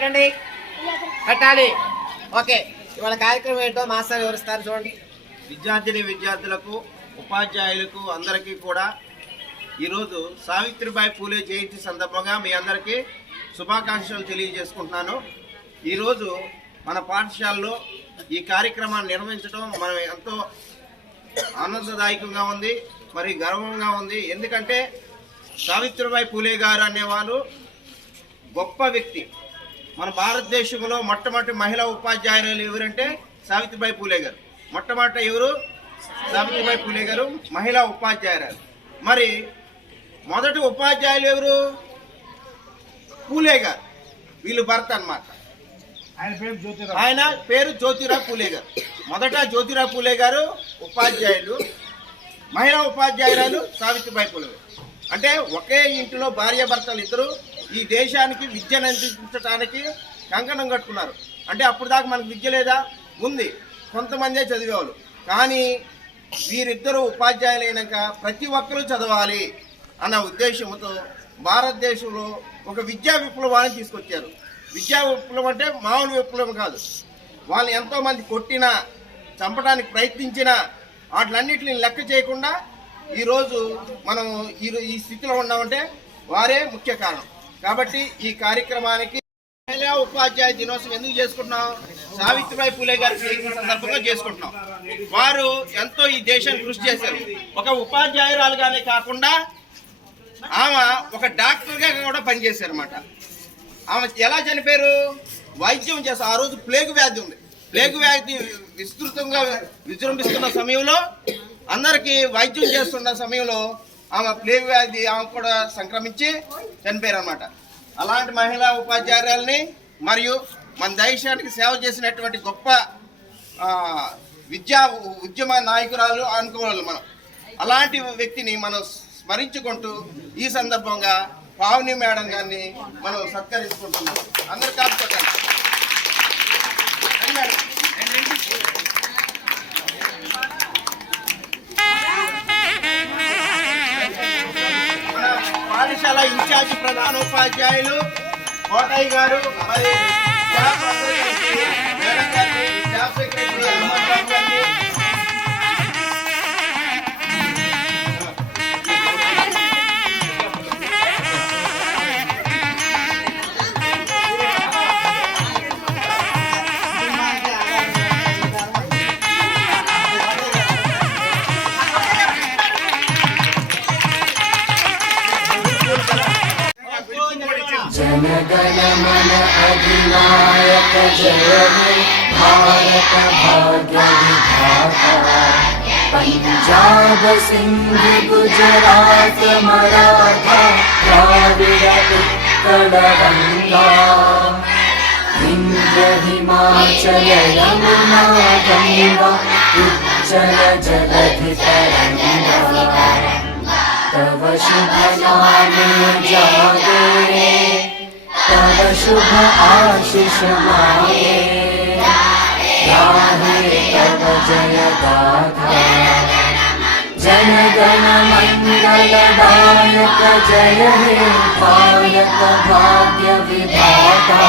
మాట్లాడాలి ఓకే. ఇవాళ కార్యక్రమం ఏంటో మాస్టర్ వివరిస్తారు చూడండి. విద్యార్థిని విద్యార్థులకు ఉపాధ్యాయులకు అందరికీ కూడా ఈరోజు సావిత్రిబాయి పూలే జయంతి సందర్భంగా మీ అందరికీ శుభాకాంక్షలు తెలియజేసుకుంటున్నాను. ఈరోజు మన పాఠశాలలో ఈ కార్యక్రమాన్ని నిర్వహించడం మనం ఎంతో ఆనందదాయకంగా ఉంది మరి గర్వంగా ఉంది. ఎందుకంటే సావిత్రిబాయి పూలే గారు అనేవాళ్ళు గొప్ప వ్యక్తి. మన భారతదేశంలో మొట్టమొదటి మహిళా ఉపాధ్యాయులు ఎవరంటే సావిత్రిబాయి పూలే గారు. మొట్టమొదట ఎవరు? సావిత్రిబాయి పూలే గారు మహిళా ఉపాధ్యాయురాలు. మరి మొదటి ఉపాధ్యాయులు ఎవరు? పూలే గారు. వీళ్ళు భర్త అన్నమాట. ఆయన పేరు జ్యోతిరావు. పూలే గారు. మొదట జ్యోతిరావు పూలే గారు ఉపాధ్యాయులు. మహిళా ఉపాధ్యాయురాలు సావిత్రిబాయి పూలే గారు. అంటే ఒకే ఇంటిలో భార్య భర్తలు ఇద్దరు ఈ దేశానికి విద్యను అందించడానికి కంకణం కట్టుకున్నారు. అంటే అప్పుడు దాకా మనకు విద్య లేదా? ఉంది. కొంతమందే చదివేవాళ్ళు. కానీ వీరిద్దరూ ఉపాధ్యాయులైనాక ప్రతి ఒక్కరూ చదవాలి అన్న ఉద్దేశంతో భారతదేశంలో ఒక విద్యా విప్లవాన్ని తీసుకొచ్చారు. విద్యా విప్లవం అంటే మామూలు విప్లవం కాదు. వాళ్ళు ఎంతోమంది కొట్టినా చంపడానికి ప్రయత్నించినా వాటిలన్నిటిని లెక్క చేయకుండా ఈరోజు మనం ఈ ఈ స్థితిలో ఉన్నామంటే వారే ముఖ్య కారణం. కాబట్టి ఈ కార్యక్రమానికి మహిళా ఉపాధ్యాయ దినోత్సవం ఎందుకు చేసుకుంటున్నాం? సావిత్రిబాయి పూలే గారి సందర్భంగా చేసుకుంటున్నాం. వారు ఎంతో ఈ దేశం కృషి చేశారు. ఒక ఉపాధ్యాయురాలుగానే కాకుండా ఆమె ఒక డాక్టర్గా కూడా పనిచేశారు అనమాట ఆమె ఎలా చనిపోయారు? వైద్యం చేస్తారు ఆ రోజు ప్లేగు వ్యాధి ఉంది. ప్లేగు వ్యాధి విస్తృతంగా విజృంభిస్తున్న సమయంలో అందరికీ వైద్యం చేస్తున్న సమయంలో ఆమె ప్లే వ్యాధి ఆమె కూడా సంక్రమించి చనిపోయారు అనమాట అలాంటి మహిళా ఉపాధ్యాయురాలని మరియు మన దేశానికి సేవ చేసినటువంటి గొప్ప విద్యా ఉద్యమ నాయకురాలు అనుకోవాలి మనం. అలాంటి వ్యక్తిని మనం స్మరించుకుంటూ ఈ సందర్భంగా పావని మేడం గారిని మనం సత్కరించుకుంటున్నాం అందరు పాఠశాల ప్రధాన ఉపాధ్యాయులు కోటయ్య గారు మరి స్టాఫ్ సెక్రటరీ मन अधिनायक जग भारत भाग्यविधाता पञ्जाब सिन्धु गुजरातमराधा इन्द्र हिमाचल यमुना गङ्गा उज्जल जगधितरा शुभ आशीष मागे गाथा जन गण मंगल दायक जय हे पालक भाग्य विधाता